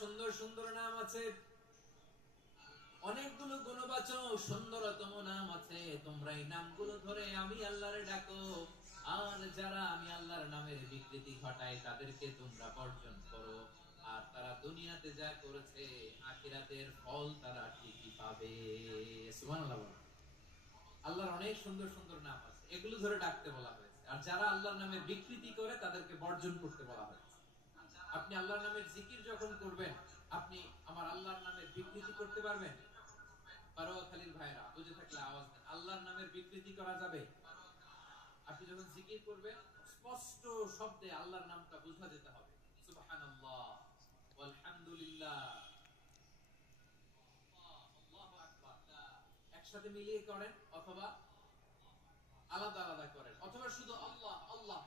সুন্দর সুন্দর নাম আছে, অনেকগুলো গুণবাচক সুন্দরতম নাম আছে। তোমরা এই নামগুলো ধরে আমি আল্লাহরে ডাকো, আর যারা আমি আল্লাহর নামের বিকৃতি ঘটায় তাদেরকে তোমরা বর্জন করো। আর তারা দুনিয়াতে যা করেছে আখিরাতের ফল তারা ঠিকই পাবে। সুবহানাল্লাহ বলো। আল্লাহর অনেক সুন্দর সুন্দর নাম আছে, এগুলো ধরে ডাকতে বলা হয়েছে। আর যারা আল্লাহর নামের বিকৃতি করে তাদেরকে বর্জন করতে বলা হয়েছে। আপনি আল্লাহর নামের জিকির যখন করবেন, আপনি আমার আল্লাহর নামের বিকৃতি করতে পারবেন? পারোয়াখালীর ভাইরা বুঝে থাকলে আওয়াজ দেন। আল্লাহর নামের বিকৃতি করা যাবে? আপনি যখন জিকির করবেন স্পষ্ট শব্দে আল্লাহর নামটা বোঝা যেতে হবে। সুবহানাল্লাহ, আলহামদুলিল্লাহ, আল্লাহু আকবার। একসাথে মিলিয়ে করেন অথবা আলাদা আলাদা করেন,